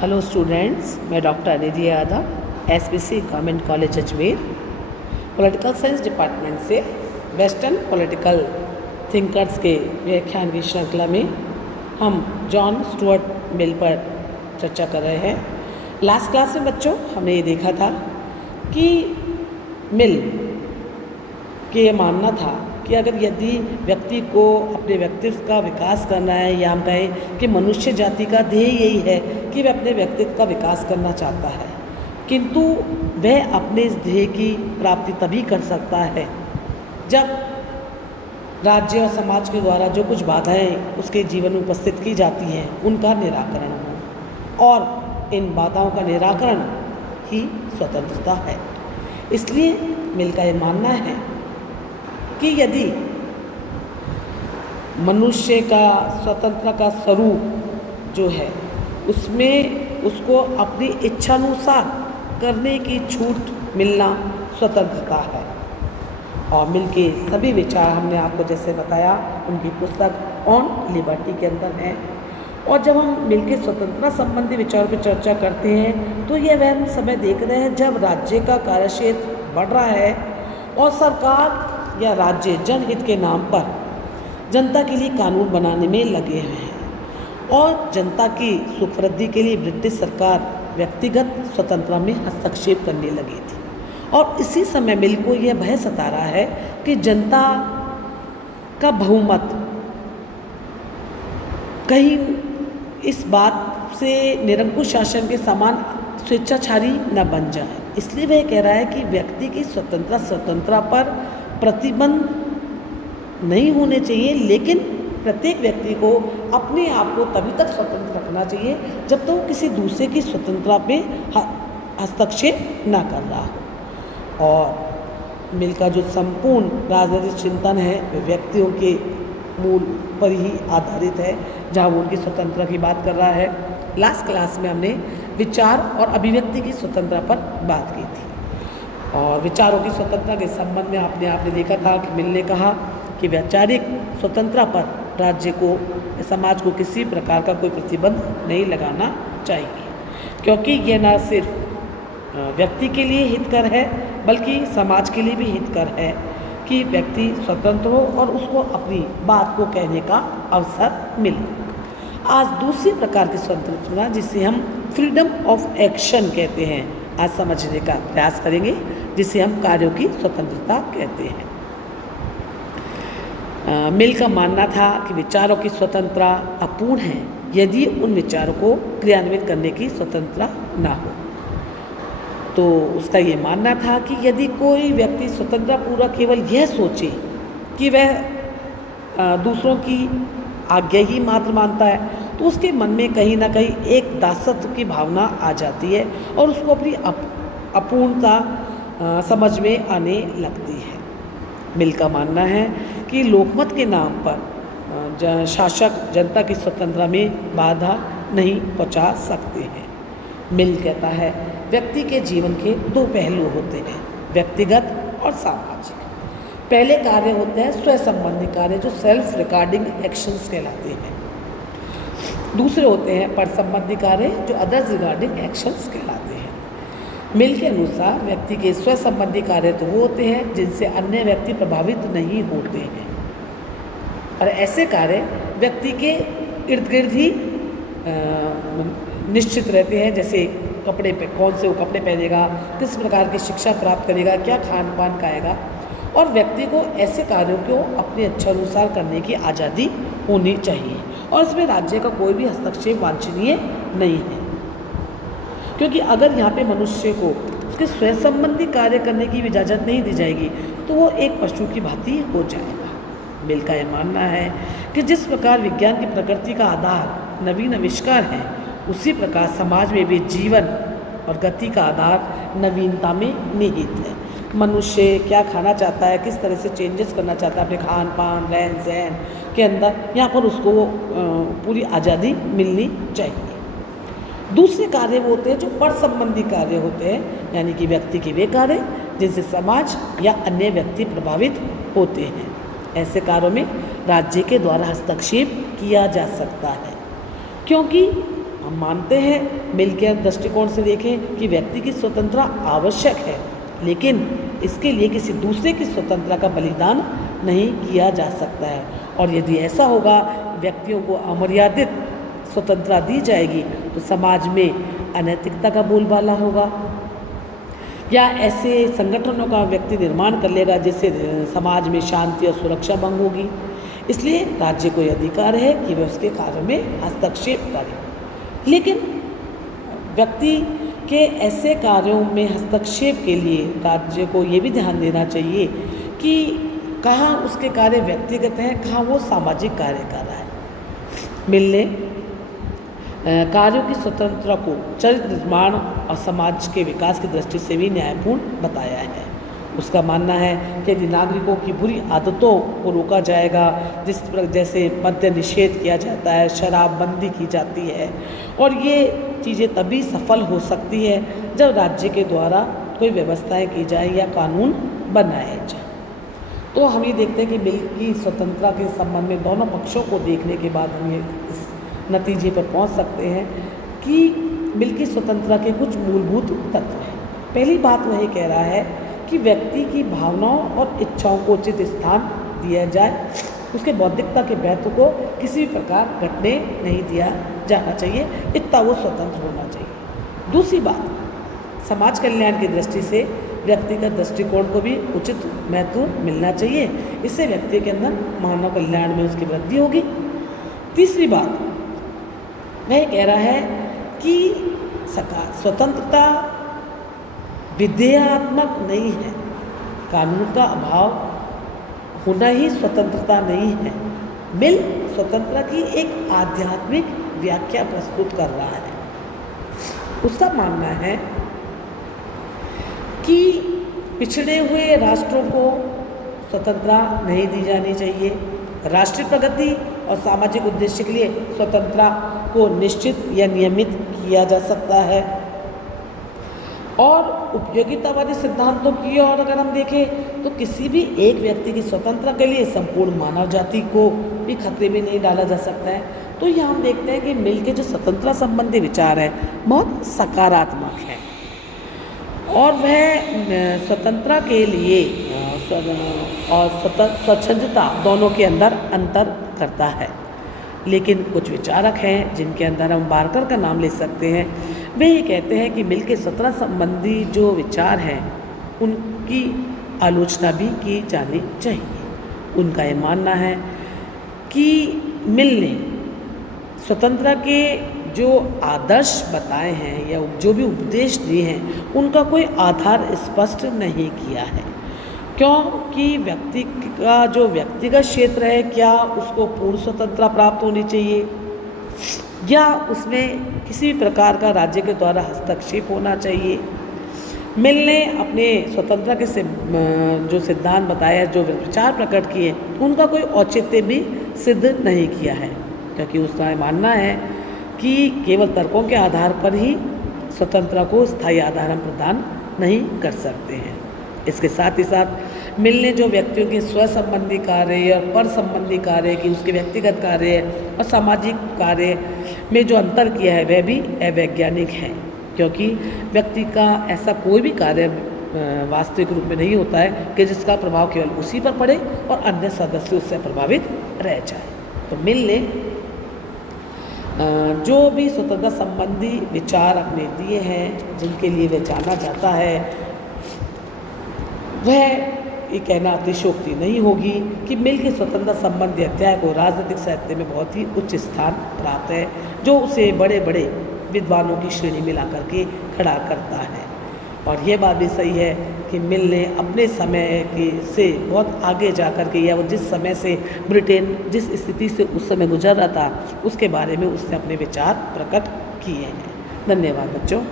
Hello students, मैं doctor Anidhi Yadav SPC government college Ajmer political science department से western political thinkers के व्याख्यान की श्रृंखला में हम जॉन स्टुअर्ट मिल पर चर्चा कर रहे हैं। लास्ट क्लास में बच्चों हमने ये देखा था कि मिल के ये मानना था कि अगर यदि व्यक्ति को अपने व्यक्तित्व का विकास करना है, या हम कहें कि मनुष्य जाति का ध्येय यही है कि वह अपने व्यक्तित्व का विकास करना चाहता है, किंतु वह अपने इस ध्येय की प्राप्ति तभी कर सकता है जब राज्य और समाज के द्वारा जो कुछ बाधाएं उसके जीवन में उपस्थित की जाती हैं उनका निराकरण हो, और इन बाधाओं का निराकरण ही स्वतंत्रता है। इसलिए मिल का ये मानना है कि यदि मनुष्य का स्वतंत्रता का स्वरूप जो है उसमें उसको अपनी इच्छानुसार करने की छूट मिलना स्वतंत्रता है। और मिल के सभी विचार हमने आपको जैसे बताया उनकी पुस्तक ऑन लिबर्टी के अंदर है। और जब हम मिल के स्वतंत्रता संबंधी विचारों पर चर्चा करते हैं तो यह वह समय देख रहे हैं जब राज्य का कार्यक्षेत्र बढ़ रहा है और सरकार या राज्य जनहित के नाम पर जनता के लिए कानून बनाने में लगे हुए हैं, और जनता की सुखवृद्धि के लिए ब्रिटिश सरकार व्यक्तिगत स्वतंत्रता में हस्तक्षेप करने लगी थी। और इसी समय मिल को यह भय सता रहा है कि जनता का बहुमत कहीं इस बात से निरंकुश शासन के समान स्वेच्छाचारी न बन जाए। इसलिए वह कह रहा है कि व्यक्ति की स्वतंत्रता पर प्रतिबंध नहीं होने चाहिए, लेकिन प्रत्येक व्यक्ति को अपने आप को तभी तक स्वतंत्र रखना चाहिए जब तक वो किसी दूसरे की स्वतंत्रता पे हस्तक्षेप ना कर रहा हो। और मिल का जो संपूर्ण राजनीतिक चिंतन है वह व्यक्तियों के मूल पर ही आधारित है, जहाँ वो उनकी स्वतंत्रता की बात कर रहा है। लास्ट क्लास में हमने विचार और अभिव्यक्ति की स्वतंत्रता पर बात की थी, और विचारों की स्वतंत्रता के संबंध में आपने देखा था कि मिल ने कहा कि वैचारिक स्वतंत्रता पर राज्य को, समाज को किसी प्रकार का कोई प्रतिबंध नहीं लगाना चाहिए, क्योंकि यह न सिर्फ व्यक्ति के लिए हितकर है बल्कि समाज के लिए भी हितकर है कि व्यक्ति स्वतंत्र हो और उसको अपनी बात को कहने का अवसर मिले। आज दूसरी प्रकार की स्वतंत्रता जिसे हम फ्रीडम ऑफ एक्शन कहते हैं, आज समझने का प्रयास करेंगे, जिसे हम कार्यों की स्वतंत्रता कहते हैं। मिल का मानना था कि विचारों की स्वतंत्रता अपूर्ण है यदि उन विचारों को क्रियान्वित करने की स्वतंत्रता ना हो। तो उसका ये मानना था कि यदि कोई व्यक्ति स्वतंत्रता पूर्वक केवल यह सोचे कि वह दूसरों की आज्ञा ही मात्र मानता है, तो उसके मन में कहीं ना कहीं एक दासत्व की भावना आ जाती है और उसको अपनी अपूर्णता समझ में आने लगती है। मिल का मानना है कि लोकमत के नाम पर शासक जनता की स्वतंत्रता में बाधा नहीं पहुंचा सकते हैं। मिल कहता है व्यक्ति के जीवन के दो पहलू होते हैं, व्यक्तिगत और सामाजिक। पहले कार्य होते हैं स्वयं संबंधी कार्य जो सेल्फ रिगार्डिंग एक्शंस कहलाते हैं। दूसरे होते हैं पर संबंधी कार्य जो अदर्स रिगार्डिंग एक्शंस कहलाते हैं। मिल के अनुसार व्यक्ति के स्वयं संबंधी कार्य तो वो होते हैं जिनसे अन्य व्यक्ति प्रभावित नहीं होते हैं, और ऐसे कार्य व्यक्ति के इर्द गिर्द ही निश्चित रहते हैं, जैसे कपड़े पे कौन से वो कपड़े पहनेगा, किस प्रकार की शिक्षा प्राप्त करेगा, क्या खान पान खाएगा, और व्यक्ति को ऐसे कार्यों को अपने इच्छानुसार करने की आज़ादी होनी चाहिए, और इसमें राज्य का कोई भी हस्तक्षेप वांछनीय नहीं है। क्योंकि अगर यहाँ पे मनुष्य को उसके स्वयं संबंधी कार्य करने की इजाज़त नहीं दी जाएगी तो वो एक पशु की भांति हो जाएगा। मिल का यह मानना है कि जिस प्रकार विज्ञान की प्रकृति का आधार नवीन आविष्कार है, उसी प्रकार समाज में भी जीवन और गति का आधार नवीनता में निहित है। मनुष्य क्या खाना चाहता है, किस तरह से चेंजेस करना चाहता है अपने खान पान रहन सहन के अंदर, यहाँ पर उसको पूरी आज़ादी मिलनी चाहिए। दूसरे कार्य वो होते हैं जो पर संबंधी कार्य होते हैं, यानी कि व्यक्ति के वे कार्य जिनसे समाज या अन्य व्यक्ति प्रभावित होते हैं। ऐसे कार्यों में राज्य के द्वारा हस्तक्षेप किया जा सकता है, क्योंकि हम मानते हैं मिल के दृष्टिकोण से देखें कि व्यक्ति की स्वतंत्रता आवश्यक है, लेकिन इसके लिए किसी दूसरे की स्वतंत्रता का बलिदान नहीं किया जा सकता है। और यदि ऐसा होगा, व्यक्तियों को अमर्यादित स्वतंत्रता दी जाएगी तो समाज में अनैतिकता का बोलबाला होगा या ऐसे संगठनों का व्यक्ति निर्माण कर लेगा जिससे समाज में शांति और सुरक्षा भंग होगी। इसलिए राज्य को यह अधिकार है कि वह उसके कार्य में हस्तक्षेप करे, लेकिन व्यक्ति के ऐसे कार्यों में हस्तक्षेप के लिए राज्य को ये भी ध्यान देना चाहिए कि कहाँ उसके कार्य व्यक्तिगत हैं, कहाँ वो सामाजिक कार्य कर रहा है। मिल ने कार्यों की स्वतंत्रता को चरित्र निर्माण और समाज के विकास की दृष्टि से भी न्यायपूर्ण बताया है। उसका मानना है कि यदि नागरिकों की बुरी आदतों को रोका जाएगा, जैसे मद्य निषेध किया जाता है, शराबबंदी की जाती है, और ये चीज़ें तभी सफल हो सकती है जब राज्य के द्वारा कोई व्यवस्थाएं की जाए या कानून बनाए जाए। तो हम ये देखते हैं कि मिल की स्वतंत्रता के संबंध में दोनों पक्षों को देखने के बाद हम ये इस नतीजे पर पहुंच सकते हैं कि मिल की स्वतंत्रता के कुछ मूलभूत तत्व हैं। पहली बात वह कह रहा है कि व्यक्ति की भावनाओं और इच्छाओं को उचित स्थान दिया जाए, उसके बौद्धिकता के महत्व को किसी भी प्रकार घटने नहीं दिया जाना चाहिए, इतना वो स्वतंत्र होना चाहिए। दूसरी बात, समाज कल्याण की दृष्टि से व्यक्तिगत दृष्टिकोण को भी उचित महत्व मिलना चाहिए, इससे व्यक्ति के अंदर मानव कल्याण में उसकी वृद्धि होगी। तीसरी बात, वह कह रहा है कि स्वतंत्रता विधेयात्मक नहीं है, कानून का अभाव होना ही स्वतंत्रता नहीं है। मिल स्वतंत्रता की एक आध्यात्मिक व्याख्या प्रस्तुत कर रहा है। उसका मानना है कि पिछड़े हुए राष्ट्रों को स्वतंत्रता नहीं दी जानी चाहिए। राष्ट्रीय प्रगति और सामाजिक उद्देश्य के लिए स्वतंत्रता को निश्चित या नियमित किया जा सकता है। और उपयोगितावादी सिद्धांतों की ओर अगर हम देखें तो किसी भी एक व्यक्ति की स्वतंत्रता के लिए संपूर्ण मानव जाति को भी खतरे में नहीं डाला जा सकता है। तो यहाँ हम देखते हैं कि मिल के जो स्वतंत्रता संबंधी विचार है बहुत सकारात्मक है और वह स्वतंत्रता के लिए और स्वच्छंदता दोनों के अंदर अंतर करता है। लेकिन कुछ विचारक हैं जिनके अंदर हम बारकर का नाम ले सकते हैं। वे ये कहते हैं कि मिल के स्वतंत्रता संबंधी जो विचार हैं उनकी आलोचना भी की जानी चाहिए। उनका ये मानना है कि मिल ने स्वतंत्रता के जो आदर्श बताए हैं या जो भी उपदेश दिए हैं उनका कोई आधार स्पष्ट नहीं किया है, क्योंकि व्यक्ति का जो व्यक्तिगत क्षेत्र है क्या उसको पूर्ण स्वतंत्रता प्राप्त होनी चाहिए या उसमें किसी भी प्रकार का राज्य के द्वारा हस्तक्षेप होना चाहिए। मिल ने अपने स्वतंत्रता के जो सिद्धांत बताया, जो विचार प्रकट किए, उनका कोई औचित्य भी सिद्ध नहीं किया है, क्योंकि उसका मानना है कि केवल तर्कों के आधार पर ही स्वतंत्रता को स्थायी आधार हम प्रदान नहीं कर सकते हैं। इसके साथ ही साथ मिल ने जो व्यक्तियों के स्व संबंधी कार्य और पर संबंधी कार्य की उसके व्यक्तिगत कार्य और सामाजिक कार्य में जो अंतर किया है वह भी अवैज्ञानिक है, क्योंकि व्यक्ति का ऐसा कोई भी कार्य वास्तविक रूप में नहीं होता है कि जिसका प्रभाव केवल उसी पर पड़े और अन्य सदस्य उससे प्रभावित रह जाए। तो मिल ने जो भी स्वतंत्रता संबंधी विचार अपने दिए हैं, जिनके लिए वह जाना जाता है, वह ये कहना अतिशयोक्ति नहीं होगी कि मिल के स्वतंत्रता संबंधी अध्याय को राजनीतिक साहित्य में बहुत ही उच्च स्थान प्राप्त है, जो उसे बड़े बड़े विद्वानों की श्रेणी में ला करके खड़ा करता है। और यह बात भी सही है कि मिल ने अपने समय से बहुत आगे जा कर के, या वो जिस समय से ब्रिटेन जिस स्थिति से उस समय गुजर रहा था उसके बारे में उसने अपने विचार प्रकट किए हैं। धन्यवाद बच्चों।